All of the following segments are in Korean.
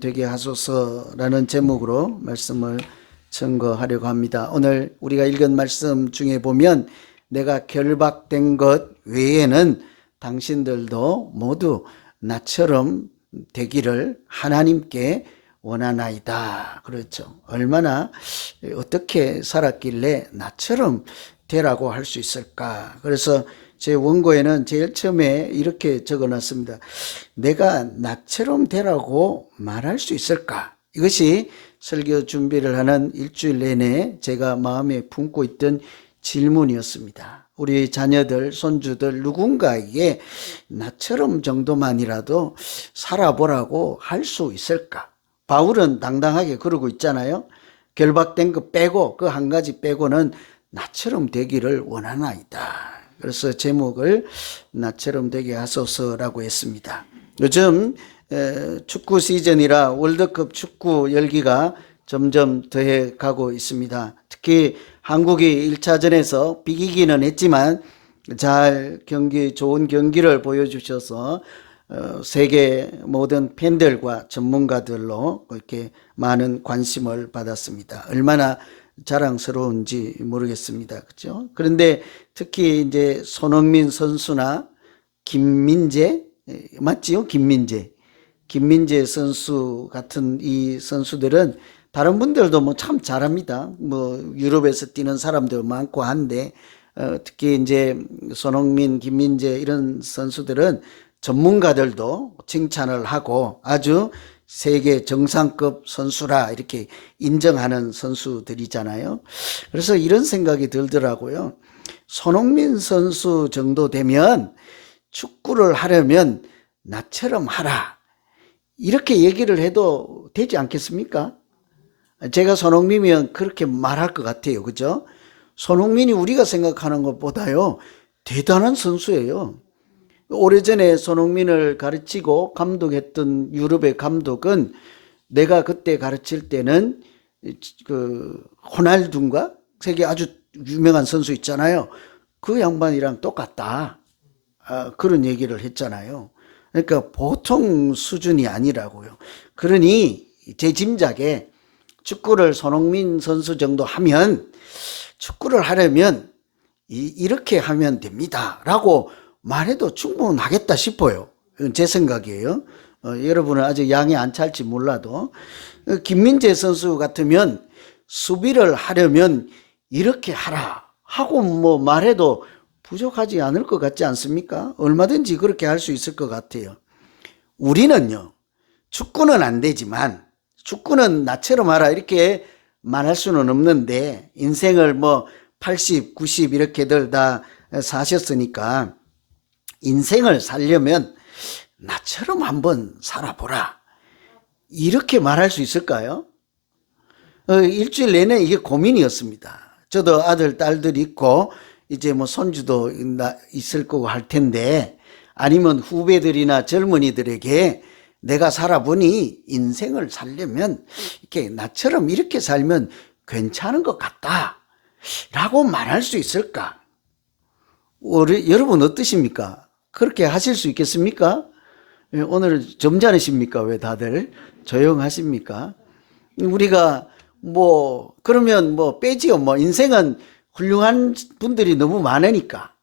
되게 하소서라는 제목으로 말씀을 증거하려고 합니다. 오늘 우리가 읽은 말씀 중에 보면 내가 결박된 것 외에는 당신들도 모두 나처럼 되기를 하나님께 원하나이다. 그렇죠. 얼마나 어떻게 살았길래 나처럼 되라고 할 수 있을까. 그래서 제 원고에는 제일 처음에 이렇게 적어놨습니다. 내가 나처럼 되라고 말할 수 있을까? 이것이 설교 준비를 하는 일주일 내내 제가 마음에 품고 있던 질문이었습니다. 우리 자녀들, 손주들 누군가에게 나처럼 정도만이라도 살아보라고 할 수 있을까? 바울은 당당하게 그러고 있잖아요. 결박된 거 빼고 그 한 가지 빼고는 나처럼 되기를 원하나이다. 그래서 제목을 나처럼 되게 하소서라고 했습니다. 요즘 축구 시즌이라 월드컵 축구 열기가 점점 더해 가고 있습니다. 특히 한국이 1차전에서 비기기는 했지만 잘 좋은 경기를 보여주셔서 세계 모든 팬들과 전문가들로 이렇게 많은 관심을 받았습니다. 얼마나 자랑스러운지 모르겠습니다. 그렇죠? 그런데 특히 이제 손흥민 선수나 김민재 맞지요? 김민재 선수 같은 이 선수들은 다른 분들도 뭐 참 잘합니다. 뭐 유럽에서 뛰는 사람들 많고 한데 특히 이제 손흥민, 김민재 이런 선수들은 전문가들도 칭찬을 하고 아주 세계 정상급 선수라 이렇게 인정하는 선수들이잖아요. 그래서 이런 생각이 들더라고요. 손흥민 선수 정도 되면 축구를 하려면 나처럼 하라. 이렇게 얘기를 해도 되지 않겠습니까? 제가 손흥민이면 그렇게 말할 것 같아요. 그죠? 손흥민이 우리가 생각하는 것보다요, 대단한 선수예요. 오래전에 손흥민을 가르치고 감독했던 유럽의 감독은 내가 그때 가르칠 때는 그 호날두인가? 세계 아주 유명한 선수 있잖아요. 그 양반이랑 똑같다. 그런 얘기를 했잖아요. 그러니까 보통 수준이 아니라고요. 그러니 제 짐작에 축구를 손흥민 선수 정도 하면 축구를 하려면 이렇게 하면 됩니다. 라고 말해도 충분하겠다 싶어요. 이건 제 생각이에요. 여러분은 아직 양이 안 찰지 몰라도 김민재 선수 같으면 수비를 하려면 이렇게 하라 하고 뭐 말해도 부족하지 않을 것 같지 않습니까? 얼마든지 그렇게 할 수 있을 것 같아요. 우리는요, 축구는 안 되지만 축구는 나처럼 하라 이렇게 말할 수는 없는데 인생을 뭐 80, 90 이렇게들 다 사셨으니까 인생을 살려면 나처럼 한번 살아보라. 이렇게 말할 수 있을까요? 일주일 내내 이게 고민이었습니다. 저도 아들, 딸들이 있고 이제 뭐 손주도 있을 거고 할 텐데 아니면 후배들이나 젊은이들에게 내가 살아보니 인생을 살려면 이렇게 나처럼 이렇게 살면 괜찮은 것 같다. 라고 말할 수 있을까? 여러분 어떠십니까? 그렇게 하실 수 있겠습니까? 오늘 점잖으십니까? 왜 다들 조용하십니까? 우리가 뭐 그러면 뭐 빼지요. 뭐 인생은 훌륭한 분들이 너무 많으니까.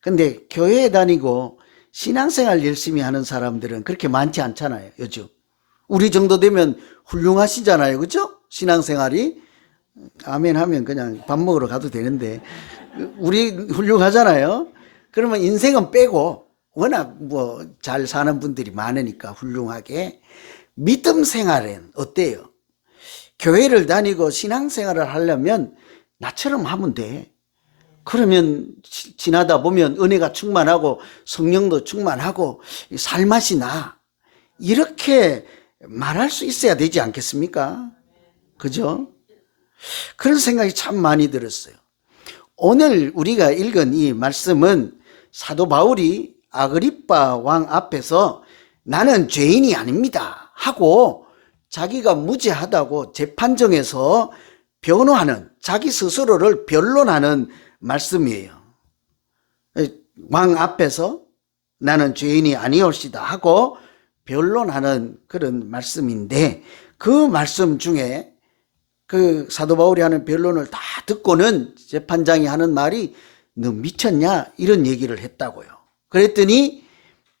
근데 교회에 다니고 신앙생활 열심히 하는 사람들은 그렇게 많지 않잖아요. 요즘 우리 정도 되면 훌륭하시잖아요. 그죠? 신앙생활이 아멘 하면 그냥 밥 먹으러 가도 되는데 우리 훌륭하잖아요. 그러면 인생은 빼고 워낙 뭐 잘 사는 분들이 많으니까 훌륭하게 믿음 생활은 어때요? 교회를 다니고 신앙생활을 하려면 나처럼 하면 돼. 그러면 지나다 보면 은혜가 충만하고 성령도 충만하고 살맛이 나. 이렇게 말할 수 있어야 되지 않겠습니까? 그죠? 그런 생각이 참 많이 들었어요. 오늘 우리가 읽은 이 말씀은 사도 바울이 아그리빠 왕 앞에서 나는 죄인이 아닙니다 하고 자기가 무죄하다고 재판정에서 변호하는, 자기 스스로를 변론하는 말씀이에요. 왕 앞에서 나는 죄인이 아니올시다 하고 변론하는 그런 말씀인데, 그 말씀 중에 그 사도 바울이 하는 변론을 다 듣고는 재판장이 하는 말이 너 미쳤냐 이런 얘기를 했다고요. 그랬더니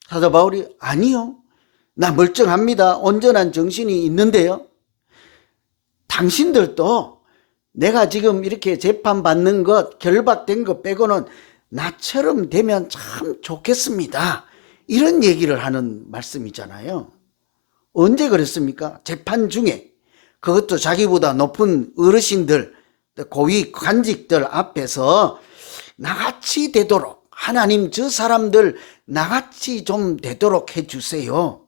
사도 바울이 아니요, 나 멀쩡합니다. 온전한 정신이 있는데요. 당신들도 내가 지금 이렇게 재판받는 것, 결박된 것 빼고는 나처럼 되면 참 좋겠습니다. 이런 얘기를 하는 말씀이잖아요. 언제 그랬습니까? 재판 중에, 그것도 자기보다 높은 어르신들, 고위 관직들 앞에서 나같이 되도록, 하나님 저 사람들 나같이 좀 되도록 해주세요.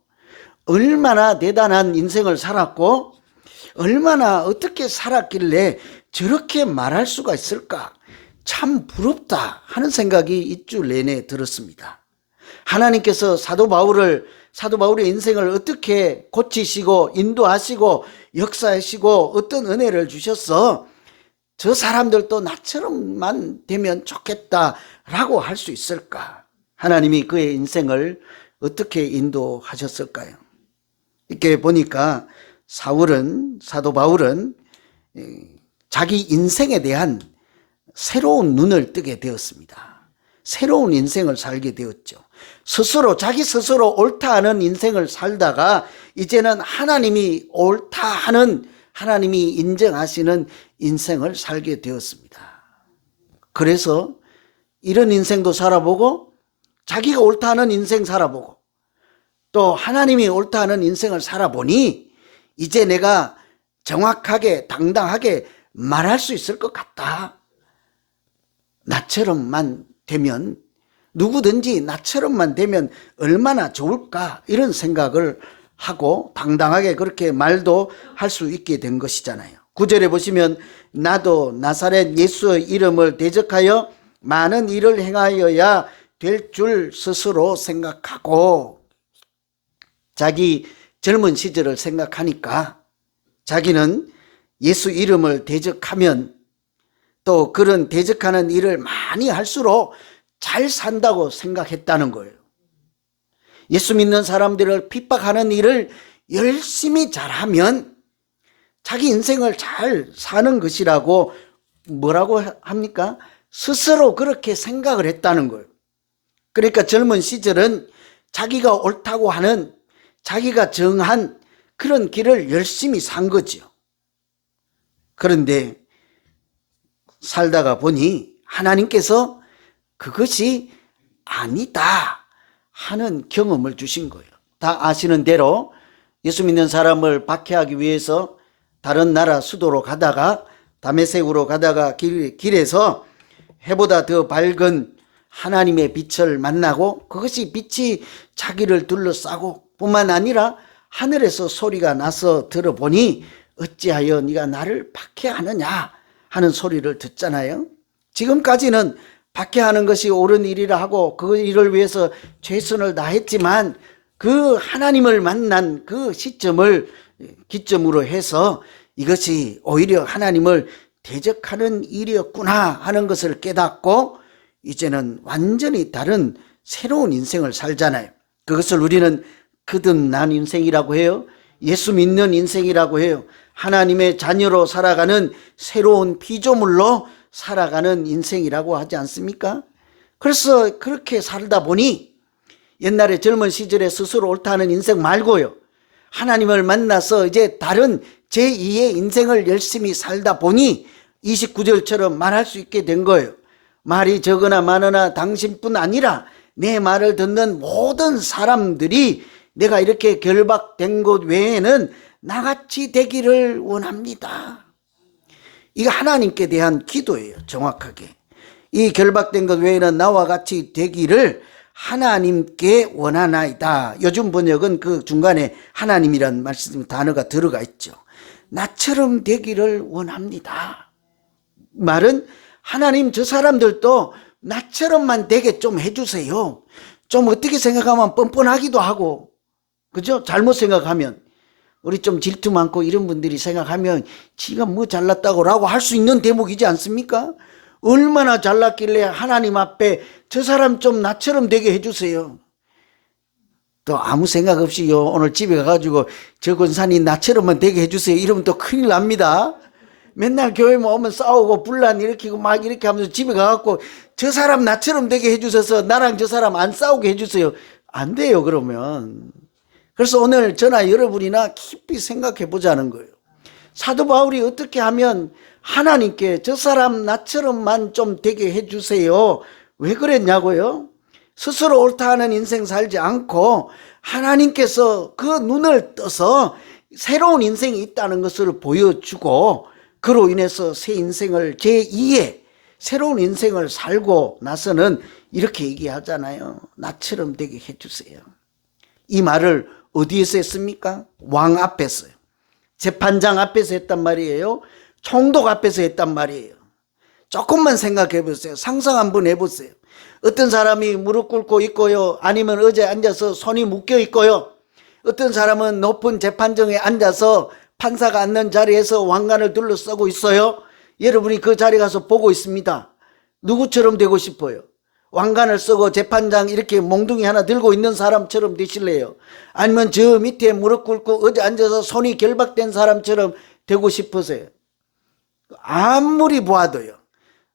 얼마나 대단한 인생을 살았고 얼마나 어떻게 살았길래 저렇게 말할 수가 있을까? 참 부럽다 하는 생각이 일주 내내 들었습니다. 하나님께서 사도 바울의 인생을 어떻게 고치시고 인도하시고 역사하시고 어떤 은혜를 주셔서 저 사람들도 나처럼만 되면 좋겠다라고 할 수 있을까? 하나님이 그의 인생을 어떻게 인도하셨을까요? 이렇게 보니까 사도 바울은 자기 인생에 대한 새로운 눈을 뜨게 되었습니다. 새로운 인생을 살게 되었죠. 자기 스스로 옳다 하는 인생을 살다가 이제는 하나님이 옳다 하는, 하나님이 인정하시는 인생을 살게 되었습니다. 그래서 이런 인생도 살아보고 자기가 옳다 하는 인생 살아보고 또 하나님이 옳다 하는 인생을 살아보니 이제 내가 정확하게 당당하게 말할 수 있을 것 같다. 나처럼만 되면, 누구든지 나처럼만 되면 얼마나 좋을까, 이런 생각을 하고 당당하게 그렇게 말도 할 수 있게 된 것이잖아요. 9절에 보시면 나도 나사렛 예수의 이름을 대적하여 많은 일을 행하여야 될 줄 스스로 생각하고, 자기 젊은 시절을 생각하니까 자기는 예수 이름을 대적하면 또 그런 대적하는 일을 많이 할수록 잘 산다고 생각했다는 거예요. 예수 믿는 사람들을 핍박하는 일을 열심히 잘하면 자기 인생을 잘 사는 것이라고 뭐라고 합니까? 스스로 그렇게 생각을 했다는 거예요. 그러니까 젊은 시절은 자기가 옳다고 하는, 자기가 정한 그런 길을 열심히 산 거죠. 그런데 살다가 보니 하나님께서 그것이 아니다 하는 경험을 주신 거예요. 다 아시는 대로 예수 믿는 사람을 박해하기 위해서 다른 나라 수도로 가다가, 다메섹으로 가다가 길에서 해보다 더 밝은 하나님의 빛을 만나고 그것이 빛이 자기를 둘러싸고 뿐만 아니라 하늘에서 소리가 나서 들어보니 어찌하여 네가 나를 박해하느냐 하는 소리를 듣잖아요. 지금까지는 박해하는 것이 옳은 일이라 하고 그 일을 위해서 최선을 다했지만 그 하나님을 만난 그 시점을 기점으로 해서 이것이 오히려 하나님을 대적하는 일이었구나 하는 것을 깨닫고 이제는 완전히 다른 새로운 인생을 살잖아요. 그것을 우리는 거듭난 인생이라고 해요. 예수 믿는 인생이라고 해요. 하나님의 자녀로 살아가는 새로운 피조물로 살아가는 인생이라고 하지 않습니까? 그래서 그렇게 살다 보니 옛날에 젊은 시절에 스스로 옳다는 인생 말고요, 하나님을 만나서 이제 다른 제2의 인생을 열심히 살다 보니 29절처럼 말할 수 있게 된 거예요. 말이 적으나 많으나 당신뿐 아니라 내 말을 듣는 모든 사람들이 내가 이렇게 결박된 것 외에는 나같이 되기를 원합니다. 이거 하나님께 대한 기도예요. 정확하게 이 결박된 것 외에는 나와 같이 되기를 하나님께 원하나이다. 요즘 번역은 그 중간에 하나님이란 말씀 단어가 들어가 있죠. 나처럼 되기를 원합니다. 말은 하나님 저 사람들도 나처럼만 되게 좀 해주세요. 좀 어떻게 생각하면 뻔뻔하기도 하고, 그죠? 잘못 생각하면 우리 좀 질투 많고 이런 분들이 생각하면 지가 뭐 잘났다고 라고 할 수 있는 대목이지 않습니까? 얼마나 잘났길래 하나님 앞에 저 사람 좀 나처럼 되게 해주세요. 또 아무 생각 없이요, 오늘 집에 가가지고 저 권사님 나처럼만 되게 해주세요 이러면 또 큰일 납니다. 맨날 교회만 오면 싸우고 분란 일으키고 막 이렇게 하면서 집에 가갖고 저 사람 나처럼 되게 해주셔서 나랑 저 사람 안 싸우게 해주세요. 안 돼요, 그러면. 그래서 오늘 저나 여러분이나 깊이 생각해 보자는 거예요. 사도 바울이 어떻게 하면 하나님께 저 사람 나처럼만 좀 되게 해주세요, 왜 그랬냐고요? 스스로 옳다 하는 인생 살지 않고 하나님께서 그 눈을 떠서 새로운 인생이 있다는 것을 보여주고 그로 인해서 새 인생을 제2의 새로운 인생을 살고 나서는 이렇게 얘기하잖아요. 나처럼 되게 해주세요. 이 말을 어디에서 했습니까? 왕 앞에서요. 재판장 앞에서 했단 말이에요. 총독 앞에서 했단 말이에요. 조금만 생각해 보세요. 상상 한번 해보세요. 어떤 사람이 무릎 꿇고 있고요, 아니면 의자에 앉아서 손이 묶여 있고요, 어떤 사람은 높은 재판정에 앉아서 판사가 앉는 자리에서 왕관을 둘러싸고 있어요. 여러분이 그 자리 가서 보고 있습니다. 누구처럼 되고 싶어요? 왕관을 쓰고 재판장 이렇게 몽둥이 하나 들고 있는 사람처럼 되실래요? 아니면 저 밑에 무릎 꿇고 의자에 앉아서 손이 결박된 사람처럼 되고 싶으세요? 아무리 보아도요,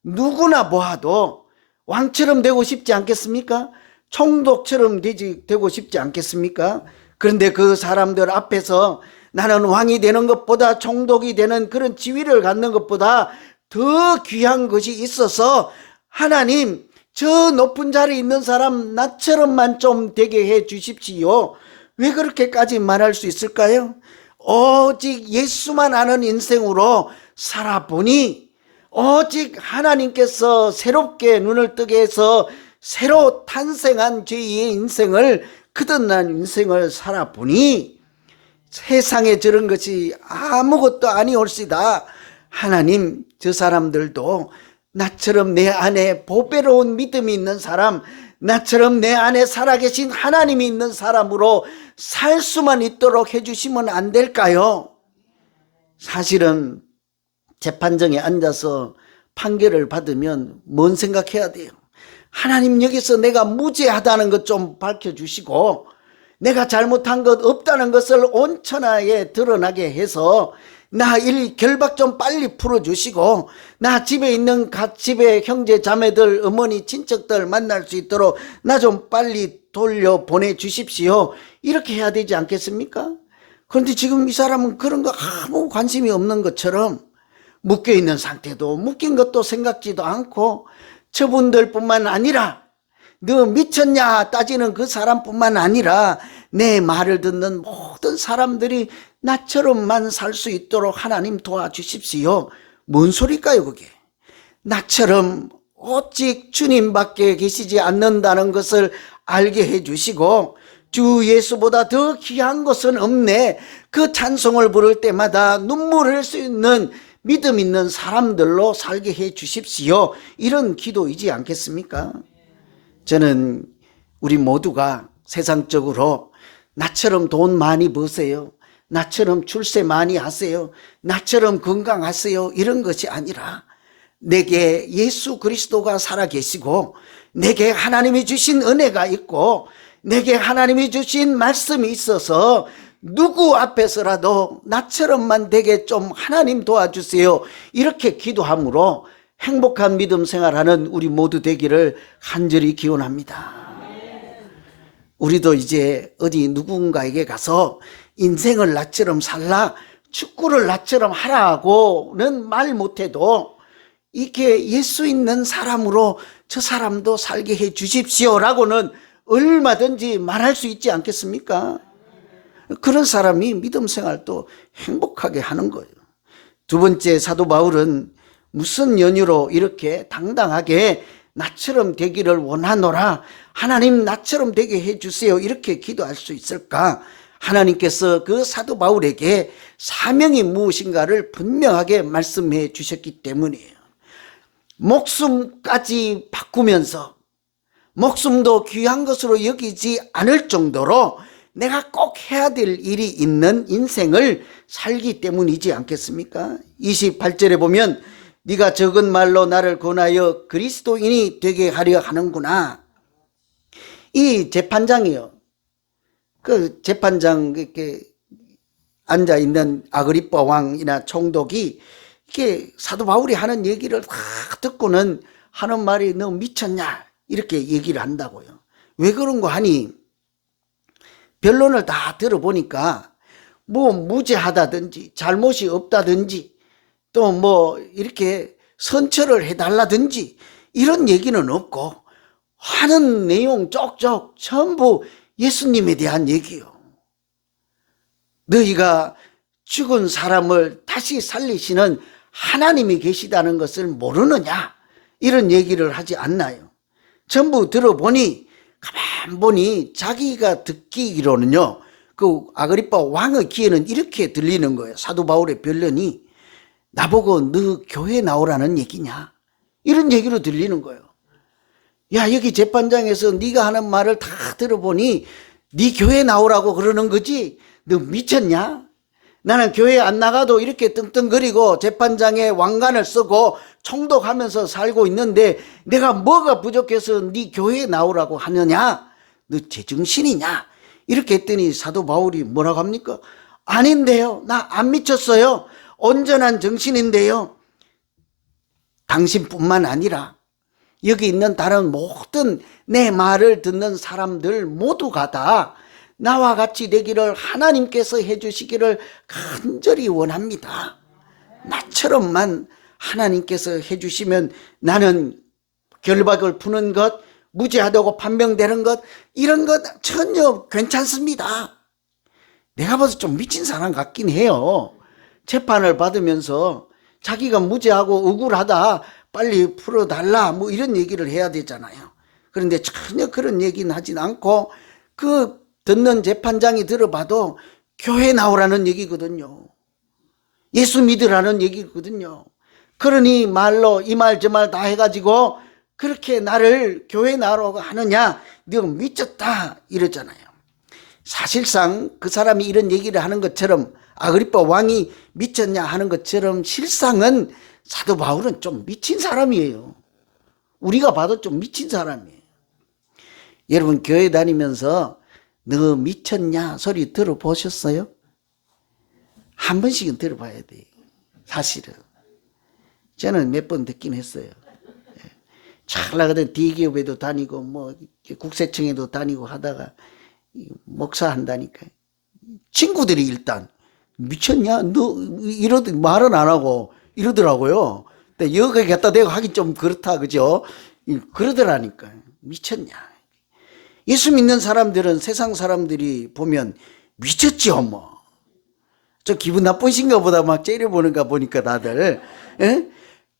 누구나 보아도 왕처럼 되고 싶지 않겠습니까? 총독처럼 되고 싶지 않겠습니까? 그런데 그 사람들 앞에서 나는 왕이 되는 것보다 총독이 되는 그런 지위를 갖는 것보다 더 귀한 것이 있어서 하나님, 저 높은 자리에 있는 사람 나처럼만 좀 되게 해 주십시오, 왜 그렇게까지 말할 수 있을까요? 오직 예수만 아는 인생으로 살아보니 오직 하나님께서 새롭게 눈을 뜨게 해서 새로 탄생한 제2의 인생을, 거듭난 인생을 살아보니 세상에 저런 것이 아무것도 아니올시다. 하나님, 저 사람들도 나처럼 내 안에 보배로운 믿음이 있는 사람, 나처럼 내 안에 살아계신 하나님이 있는 사람으로 살 수만 있도록 해주시면 안 될까요? 사실은 재판정에 앉아서 판결을 받으면 뭔 생각해야 돼요? 하나님, 여기서 내가 무죄하다는 것 좀 밝혀주시고 내가 잘못한 것 없다는 것을 온천하게 드러나게 해서 나 일 결박 좀 빨리 풀어주시고 나 집에 있는 집에 형제 자매들, 어머니 친척들 만날 수 있도록 나 좀 빨리 돌려보내 주십시오, 이렇게 해야 되지 않겠습니까? 그런데 지금 이 사람은 그런 거 아무 관심이 없는 것처럼 묶여있는 상태도 묶인 것도 생각지도 않고 저분들뿐만 아니라 너 미쳤냐 따지는 그 사람뿐만 아니라 내 말을 듣는 모든 사람들이 나처럼만 살 수 있도록 하나님 도와주십시오. 뭔 소리일까요 그게? 나처럼 오직 주님밖에 계시지 않는다는 것을 알게 해주시고 주 예수보다 더 귀한 것은 없네, 그 찬송을 부를 때마다 눈물을 흘릴 수 있는 믿음 있는 사람들로 살게 해 주십시오, 이런 기도이지 않겠습니까? 저는 우리 모두가 세상적으로 나처럼 돈 많이 버세요, 나처럼 출세 많이 하세요, 나처럼 건강하세요, 이런 것이 아니라 내게 예수 그리스도가 살아계시고 내게 하나님이 주신 은혜가 있고 내게 하나님이 주신 말씀이 있어서 누구 앞에서라도 나처럼만 되게 좀 하나님 도와주세요, 이렇게 기도함으로 행복한 믿음 생활하는 우리 모두 되기를 간절히 기원합니다. 우리도 이제 어디 누군가에게 가서 인생을 나처럼 살라, 축구를 나처럼 하라고는 말 못해도 이렇게 예수 있는 사람으로 저 사람도 살게 해 주십시오라고는 얼마든지 말할 수 있지 않겠습니까? 그런 사람이 믿음 생활도 행복하게 하는 거예요. 두 번째, 사도 바울은 무슨 연유로 이렇게 당당하게 나처럼 되기를 원하노라, 하나님 나처럼 되게 해주세요, 이렇게 기도할 수 있을까? 하나님께서 그 사도 바울에게 사명이 무엇인가를 분명하게 말씀해 주셨기 때문이에요. 목숨까지 바꾸면서 목숨도 귀한 것으로 여기지 않을 정도로 내가 꼭 해야 될 일이 있는 인생을 살기 때문이지 않겠습니까? 28절에 보면 네가 적은 말로 나를 권하여 그리스도인이 되게 하려 하는구나. 이 재판장이요, 그 재판장 이렇게 앉아 있는 아그리빠 왕이나 총독이 이게 사도 바울이 하는 얘기를 다 듣고는 하는 말이 너 미쳤냐 이렇게 얘기를 한다고요. 왜 그런 거 하니 변론을 다 들어보니까 뭐 무죄하다든지 잘못이 없다든지 또 뭐 이렇게 선처를 해달라든지 이런 얘기는 없고 하는 내용 쪽쪽 전부 예수님에 대한 얘기요. 너희가 죽은 사람을 다시 살리시는 하나님이 계시다는 것을 모르느냐 이런 얘기를 하지 않나요? 전부 들어보니 가만 보니 자기가 듣기로는요 그 아그리빠 왕의 귀에는 이렇게 들리는 거예요. 사도 바울의 변론이 나보고 너 교회 나오라는 얘기냐 이런 얘기로 들리는 거예요. 야 여기 재판장에서 네가 하는 말을 다 들어보니 네 교회 나오라고 그러는 거지 너 미쳤냐? 나는 교회 안 나가도 이렇게 떵떵거리고 재판장에 왕관을 쓰고 총독하면서 살고 있는데 내가 뭐가 부족해서 네 교회에 나오라고 하느냐? 너 제정신이냐? 이렇게 했더니 사도 바울이 뭐라고 합니까? 아닌데요. 나 안 미쳤어요. 온전한 정신인데요. 당신뿐만 아니라 여기 있는 다른 모든 내 말을 듣는 사람들 모두가 다 나와 같이 되기를 하나님께서 해주시기를 간절히 원합니다. 나처럼만 하나님께서 해주시면 나는 결박을 푸는 것, 무죄하다고 판명되는 것 이런 것 전혀 괜찮습니다. 내가 봐서 좀 미친 사람 같긴 해요. 재판을 받으면서 자기가 무죄하고 억울하다 빨리 풀어달라 뭐 이런 얘기를 해야 되잖아요. 그런데 전혀 그런 얘기는 하진 않고 그 듣는 재판장이 들어봐도 교회 나오라는 얘기거든요. 예수 믿으라는 얘기거든요. 그러니 말로 이 말 저 말 다 해가지고 그렇게 나를 교회 나오라고 하느냐 너 미쳤다 이러잖아요. 사실상 그 사람이 이런 얘기를 하는 것처럼 아그리빠 왕이 미쳤냐 하는 것처럼 실상은 사도 바울은 좀 미친 사람이에요. 우리가 봐도 좀 미친 사람이에요. 여러분 교회 다니면서 너 미쳤냐 소리 들어보셨어요? 한 번씩은 들어봐야 돼요. 사실은 저는 몇 번 듣긴 했어요. 잘 나가던 대기업에도 다니고 뭐 국세청에도 다니고 하다가 목사 한다니까 친구들이 일단 미쳤냐 너 이러더 말은 안 하고 이러더라고요. 근데 여기 갖다 대고 하긴 좀 그렇다 그죠? 그러더라니까 미쳤냐. 예수 믿는 사람들은 세상 사람들이 보면 미쳤지요 뭐. 저 기분 나쁘신가 보다 막 째려보는가 보니까 다들 에?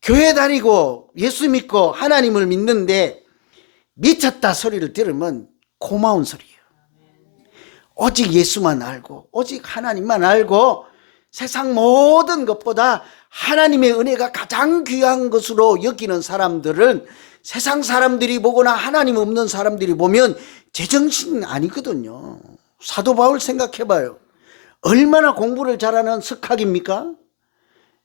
교회 다니고 예수 믿고 하나님을 믿는데 미쳤다 소리를 들으면 고마운 소리예요. 오직 예수만 알고 오직 하나님만 알고 세상 모든 것보다 하나님의 은혜가 가장 귀한 것으로 여기는 사람들은 세상 사람들이 보거나 하나님 없는 사람들이 보면 제정신 아니거든요. 사도 바울 생각해봐요. 얼마나 공부를 잘하는 석학입니까?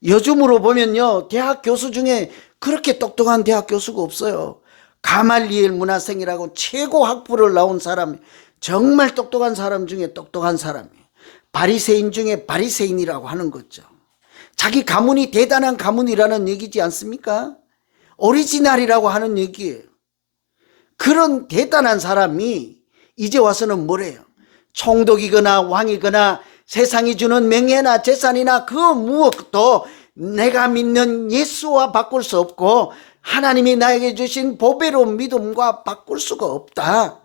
요즘으로 보면요 대학 교수 중에 그렇게 똑똑한 대학 교수가 없어요. 가말리엘 문화생이라고 최고 학부를 나온 사람, 정말 똑똑한 사람 중에 똑똑한 사람이에요. 바리새인 중에 바리새인이라고 하는 거죠. 자기 가문이 대단한 가문이라는 얘기지 않습니까? 오리지널이라고 하는 얘기예요. 그런 대단한 사람이 이제 와서는 뭐래요? 총독이거나 왕이거나 세상이 주는 명예나 재산이나 그 무엇도 내가 믿는 예수와 바꿀 수 없고 하나님이 나에게 주신 보배로운 믿음과 바꿀 수가 없다.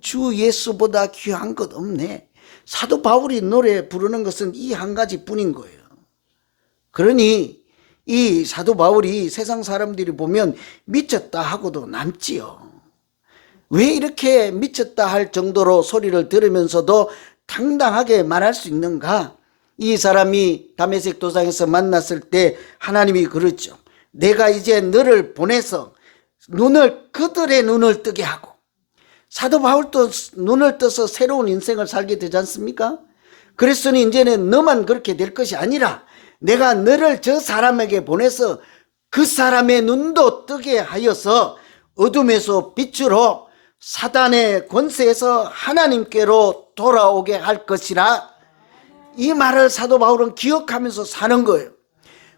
주 예수보다 귀한 것 없네. 사도 바울이 노래 부르는 것은 이 한 가지 뿐인 거예요. 그러니 이 사도 바울이 세상 사람들이 보면 미쳤다 하고도 남지요. 왜 이렇게 미쳤다 할 정도로 소리를 들으면서도 당당하게 말할 수 있는가? 이 사람이 다메섹 도상에서 만났을 때 하나님이 그러죠. 내가 이제 너를 보내서 그들의 눈을 뜨게 하고 사도 바울도 눈을 떠서 새로운 인생을 살게 되지 않습니까? 그랬으니 이제는 너만 그렇게 될 것이 아니라 내가 너를 저 사람에게 보내서 그 사람의 눈도 뜨게 하여서 어둠에서 빛으로 사단의 권세에서 하나님께로 돌아오게 할 것이라, 이 말을 사도 바울은 기억하면서 사는 거예요.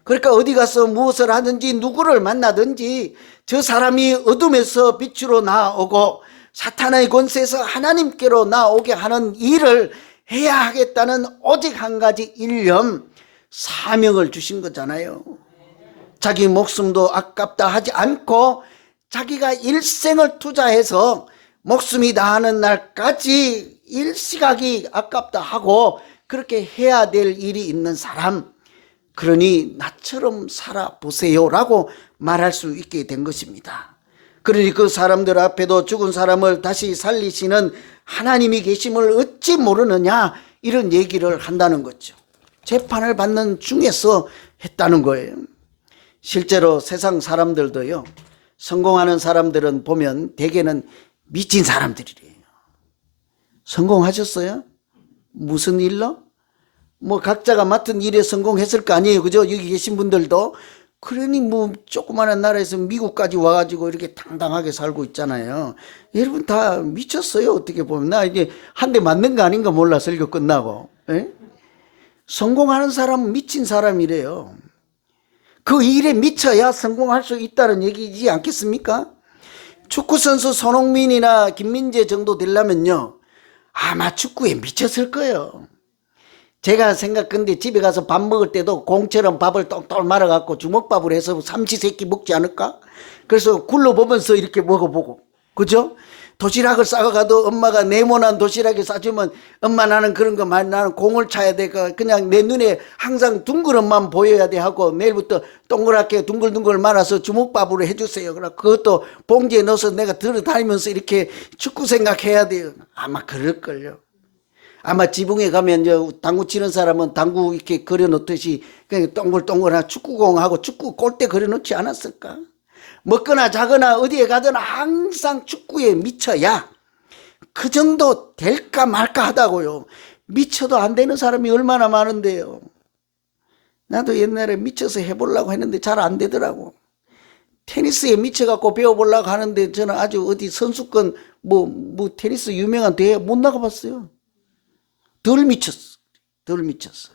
그러니까 어디 가서 무엇을 하든지 누구를 만나든지 저 사람이 어둠에서 빛으로 나오고 사탄의 권세에서 하나님께로 나오게 하는 일을 해야 하겠다는 오직 한 가지 일념, 사명을 주신 거잖아요. 자기 목숨도 아깝다 하지 않고 자기가 일생을 투자해서 목숨이 다하는 날까지 일시각이 아깝다 하고 그렇게 해야 될 일이 있는 사람, 그러니 나처럼 살아보세요라고 말할 수 있게 된 것입니다. 그러니 그 사람들 앞에도 죽은 사람을 다시 살리시는 하나님이 계심을 어찌 모르느냐, 이런 얘기를 한다는 거죠. 재판을 받는 중에서 했다는 거예요. 실제로 세상 사람들도요, 성공하는 사람들은 보면 대개는 미친 사람들이래요. 성공하셨어요? 무슨 일로? 뭐 각자가 맡은 일에 성공했을 거 아니에요, 그죠? 여기 계신 분들도. 그러니 뭐 조그마한 나라에서 미국까지 와가지고 이렇게 당당하게 살고 있잖아요. 여러분 다 미쳤어요, 어떻게 보면. 나 이제 한 대 맞는 거 아닌가 몰라, 설교 끝나고. 에? 성공하는 사람은 미친 사람이래요. 그 일에 미쳐야 성공할 수 있다는 얘기지 않겠습니까? 축구선수 손흥민이나 김민재 정도 되려면요, 아마 축구에 미쳤을 거예요. 제가 생각컨대 집에 가서 밥 먹을 때도 공처럼 밥을 똘똘 말아갖고 주먹밥을 해서 삼시세끼 먹지 않을까? 그래서 굴러보면서 이렇게 먹어보고, 그죠? 도시락을 싸가도 엄마가 네모난 도시락에 싸주면, 엄마 나는 그런 거 많이, 나는 공을 차야 돼. 그냥 내 눈에 항상 둥그런만 보여야 돼 하고, 내일부터 동그랗게 둥글둥글 말아서 주먹밥으로 해주세요. 그것도 봉지에 넣어서 내가 들어다니면서 이렇게 축구 생각해야 돼요. 아마 그럴걸요. 아마 지붕에 가면 당구 치는 사람은 당구 이렇게 그려놓듯이 그냥 동글동글한 축구공하고 축구 골대 그려놓지 않았을까? 먹거나 자거나 어디에 가든 항상 축구에 미쳐야 그 정도 될까 말까 하다고요. 미쳐도 안 되는 사람이 얼마나 많은데요. 나도 옛날에 미쳐서 해보려고 했는데 잘 안 되더라고. 테니스에 미쳐갖고 배워보려고 하는데 저는 아주 어디 선수권 뭐 테니스 유명한 대회 못 나가봤어요. 덜 미쳤어.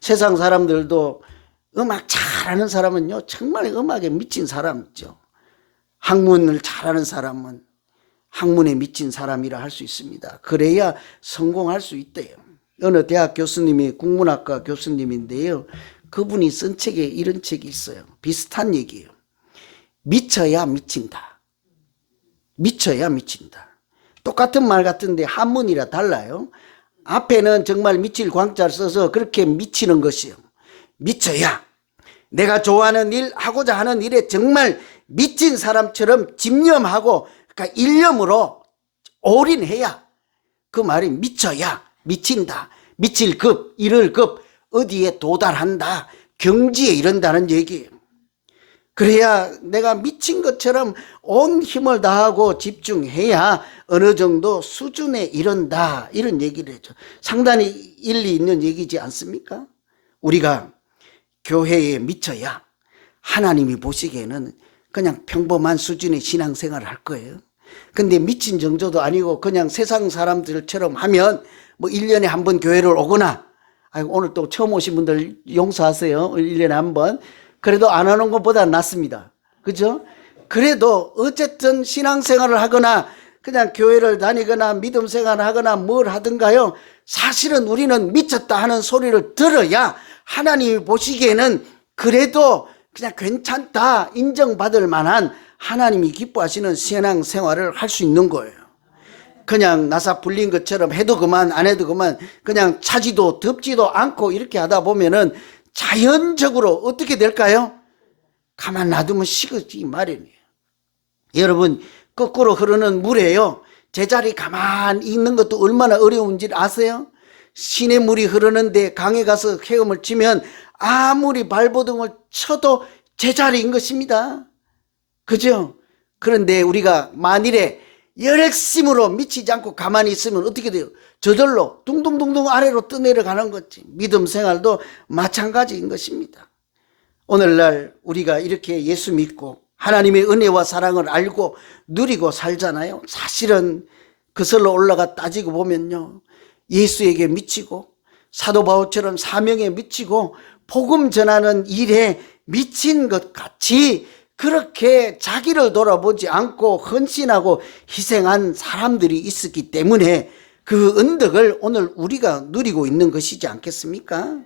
세상 사람들도 음악 잘하는 사람은요, 정말 음악에 미친 사람이죠. 학문을 잘하는 사람은 학문에 미친 사람이라 할 수 있습니다. 그래야 성공할 수 있대요. 어느 대학 교수님이 국문학과 교수님인데요, 그분이 쓴 책에 이런 책이 있어요. 비슷한 얘기예요. 미쳐야 미친다. 미쳐야 미친다. 똑같은 말 같은데 한문이라 달라요. 앞에는 정말 미칠 광자를 써서 그렇게 미치는 것이요. 미쳐야 내가 좋아하는 일, 하고자 하는 일에 정말 미친 사람처럼 집념하고, 그러니까 일념으로 올인해야, 그 말이 미쳐야 미친다. 미칠 급, 이를 급, 어디에 도달한다. 경지에 이른다는 얘기예요. 그래야 내가 미친 것처럼 온 힘을 다하고 집중해야 어느 정도 수준에 이른다, 이런 얘기를 했죠. 상당히 일리 있는 얘기지 않습니까? 우리가 교회에 미쳐야 하나님이 보시기에는 그냥 평범한 수준의 신앙생활을 할 거예요. 근데 미친 정도도 아니고 그냥 세상 사람들처럼 하면 뭐 1년에 한 번 교회를 오거나, 오늘 또 처음 오신 분들 용서하세요. 1년에 한 번. 그래도 안 하는 것보다 낫습니다. 그죠? 그래도 어쨌든 신앙생활을 하거나 그냥 교회를 다니거나 믿음 생활을 하거나 뭘 하든가요, 사실은 우리는 미쳤다 하는 소리를 들어야 하나님이 보시기에는 그래도 그냥 괜찮다, 인정받을 만한, 하나님이 기뻐하시는 신앙생활을 할 수 있는 거예요. 그냥 나사 불린 것처럼 해도 그만 안 해도 그만, 그냥 차지도 덥지도 않고 이렇게 하다 보면은 자연적으로 어떻게 될까요? 가만 놔두면 식어지기 마련이에요. 여러분, 거꾸로 흐르는 물에요, 제자리 가만히 있는 것도 얼마나 어려운지 아세요? 시냇물이 흐르는데 강에 가서 헤엄을 치면 아무리 발버둥을 쳐도 제자리인 것입니다. 그죠? 그런데 우리가 만일에 열심으로 미치지 않고 가만히 있으면 어떻게 돼요? 저절로 둥둥둥둥 아래로 떠내려가는 거지. 믿음 생활도 마찬가지인 것입니다. 오늘날 우리가 이렇게 예수 믿고 하나님의 은혜와 사랑을 알고 누리고 살잖아요. 사실은 그슬로 올라가 따지고 보면요, 예수에게 미치고 사도 바울처럼 사명에 미치고 복음 전하는 일에 미친 것 같이 그렇게 자기를 돌아보지 않고 헌신하고 희생한 사람들이 있었기 때문에 그 언덕을 오늘 우리가 누리고 있는 것이지 않겠습니까?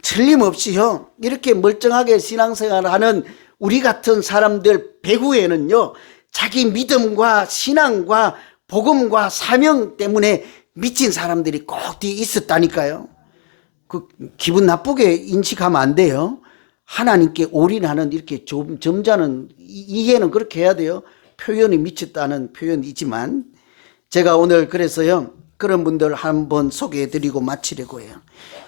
틀림없이요, 이렇게 멀쩡하게 신앙생활을 하는 우리 같은 사람들 배후에는요, 자기 믿음과 신앙과 복음과 사명 때문에 미친 사람들이 꼭 뒤에 있었다니까요. 그 기분 나쁘게 인식하면 안 돼요. 하나님께 올인하는 이렇게 점잖은 이해는 그렇게 해야 돼요. 표현이 미쳤다는 표현이지만 제가 오늘 그래서요, 그런 분들 한번 소개해드리고 마치려고 해요.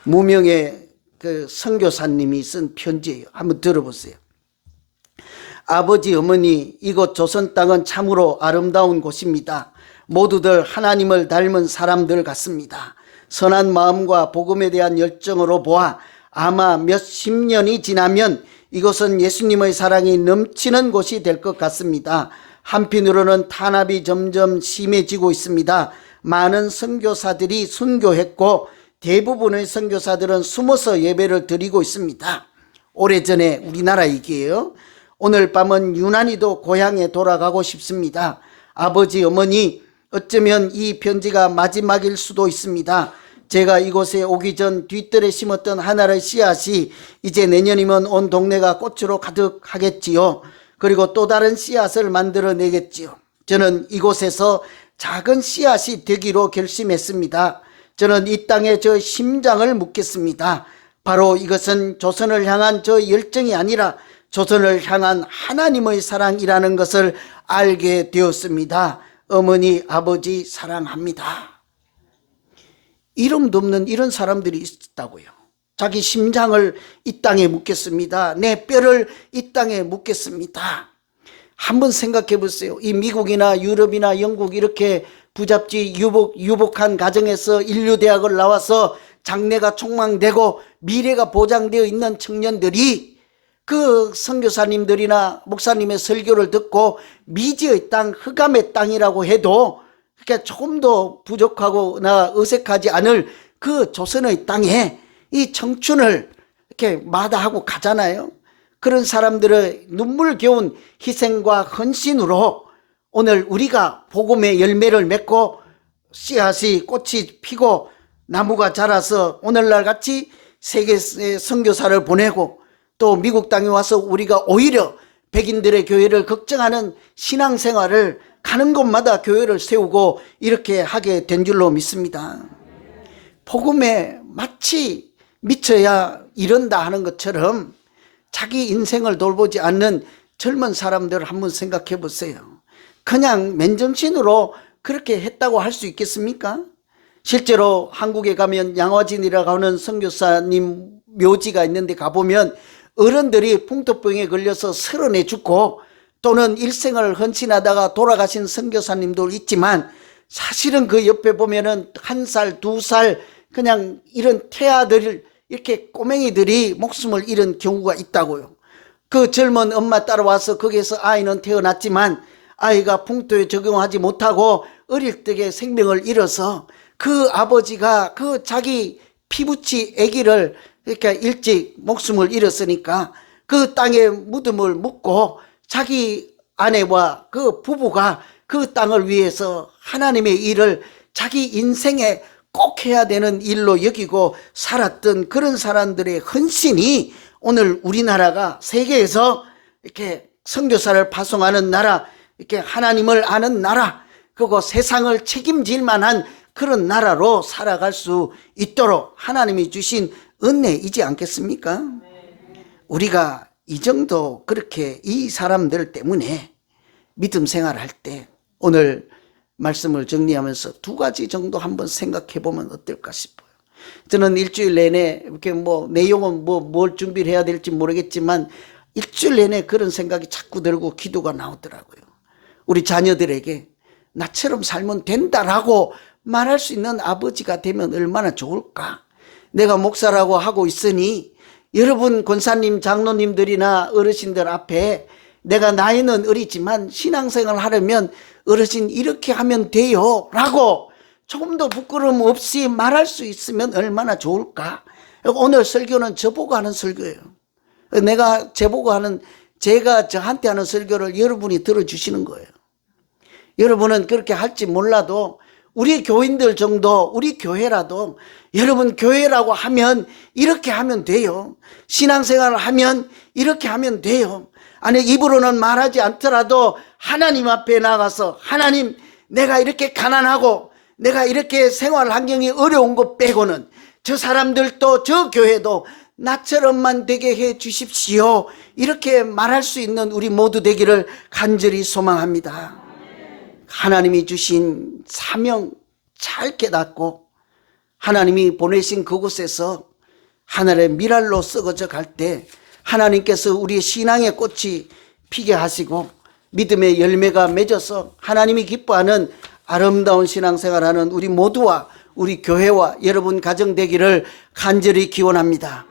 무명의 그 선교사님이 쓴 편지예요. 한번 들어보세요. 아버지, 어머니, 이곳 조선 땅은 참으로 아름다운 곳입니다. 모두들 하나님을 닮은 사람들 같습니다. 선한 마음과 복음에 대한 열정으로 보아 아마 몇십 년이 지나면 이곳은 예수님의 사랑이 넘치는 곳이 될 것 같습니다. 한편으로는 탄압이 점점 심해지고 있습니다. 많은 선교사들이 순교했고 대부분의 선교사들은 숨어서 예배를 드리고 있습니다. 오래전에 우리나라 얘기예요. 오늘 밤은 유난히도 고향에 돌아가고 싶습니다. 아버지, 어머니, 어쩌면 이 편지가 마지막일 수도 있습니다. 제가 이곳에 오기 전 뒷뜰에 심었던 하나의 씨앗이 이제 내년이면 온 동네가 꽃으로 가득하겠지요. 그리고 또 다른 씨앗을 만들어내겠지요. 저는 이곳에서 작은 씨앗이 되기로 결심했습니다. 저는 이 땅에 저 심장을 묻겠습니다. 바로 이것은 조선을 향한 저 열정이 아니라 조선을 향한 하나님의 사랑이라는 것을 알게 되었습니다. 어머니, 아버지 사랑합니다. 이름도 없는 이런 사람들이 있다고요. 자기 심장을 이 땅에 묻겠습니다. 내 뼈를 이 땅에 묻겠습니다. 한번 생각해 보세요. 이 미국이나 유럽이나 영국 이렇게 부잡지 유복한 가정에서 인류대학을 나와서 장래가 촉망되고 미래가 보장되어 있는 청년들이 그 선교사님들이나 목사님의 설교를 듣고 미지의 땅, 흑암의 땅이라고 해도 그러니까 조금 더 부족하거나 어색하지 않을 그 조선의 땅에 이 청춘을 이렇게 마다하고 가잖아요. 그런 사람들의 눈물겨운 희생과 헌신으로 오늘 우리가 복음의 열매를 맺고 씨앗이 꽃이 피고 나무가 자라서 오늘날 같이 세계에 선교사를 보내고 또 미국 땅에 와서 우리가 오히려 백인들의 교회를 걱정하는 신앙생활을 가는 곳마다 교회를 세우고 이렇게 하게 된 줄로 믿습니다. 복음에 마치 미쳐야 이런다 하는 것처럼 자기 인생을 돌보지 않는 젊은 사람들 한번 생각해 보세요. 그냥 맨정신으로 그렇게 했다고 할 수 있겠습니까? 실제로 한국에 가면 양화진이라고 하는 선교사님 묘지가 있는데 가보면 어른들이 풍토병에 걸려서 서른에 죽고 또는 일생을 헌신하다가 돌아가신 선교사님도 있지만 사실은 그 옆에 보면은 1살, 2살 그냥 이런 태아들 이렇게 꼬맹이들이 목숨을 잃은 경우가 있다고요. 그 젊은 엄마 따라와서 거기에서 아이는 태어났지만 아이가 풍토에 적응하지 못하고 어릴 적에 생명을 잃어서 그 아버지가 그 자기 피부치 아기를 이렇게 일찍 목숨을 잃었으니까 그 땅에 무덤을 묻고 자기 아내와 그 부부가 그 땅을 위해서 하나님의 일을 자기 인생에 꼭 해야 되는 일로 여기고 살았던 그런 사람들의 헌신이 오늘 우리나라가 세계에서 이렇게 선교사를 파송하는 나라, 이렇게 하나님을 아는 나라, 그리고 세상을 책임질 만한 그런 나라로 살아갈 수 있도록 하나님이 주신 은혜이지 않겠습니까? 우리가 이 정도 그렇게 이 사람들 때문에 믿음 생활할 때 오늘 말씀을 정리하면서 2가지 정도 한번 생각해 보면 어떨까 싶어요. 저는 일주일 내내 이렇게 내용은 뭘 준비를 해야 될지 모르겠지만 일주일 내내 그런 생각이 자꾸 들고 기도가 나오더라고요. 우리 자녀들에게 나처럼 살면 된다라고 말할 수 있는 아버지가 되면 얼마나 좋을까. 내가 목사라고 하고 있으니 여러분 권사님, 장로님들이나 어르신들 앞에 내가 나이는 어리지만 신앙생활을 하려면 어르신 이렇게 하면 돼요 라고 조금 더 부끄러움 없이 말할 수 있으면 얼마나 좋을까. 오늘 설교는 저보고 하는 설교예요. 내가 제가 저한테 하는 설교를 여러분이 들어주시는 거예요. 여러분은 그렇게 할지 몰라도 우리 교인들 정도, 우리 교회라도 여러분 교회라고 하면 이렇게 하면 돼요. 신앙생활을 하면 이렇게 하면 돼요. 아니 입으로는 말하지 않더라도 하나님 앞에 나가서 하나님 내가 이렇게 가난하고 내가 이렇게 생활 환경이 어려운 것 빼고는 저 사람들도 저 교회도 나처럼만 되게 해 주십시오. 이렇게 말할 수 있는 우리 모두 되기를 간절히 소망합니다. 하나님이 주신 사명 잘 깨닫고 하나님이 보내신 그곳에서 하늘의 미랄로 썩어져 갈 때 하나님께서 우리의 신앙의 꽃이 피게 하시고 믿음의 열매가 맺어서 하나님이 기뻐하는 아름다운 신앙생활하는 우리 모두와 우리 교회와 여러분 가정 되기를 간절히 기원합니다.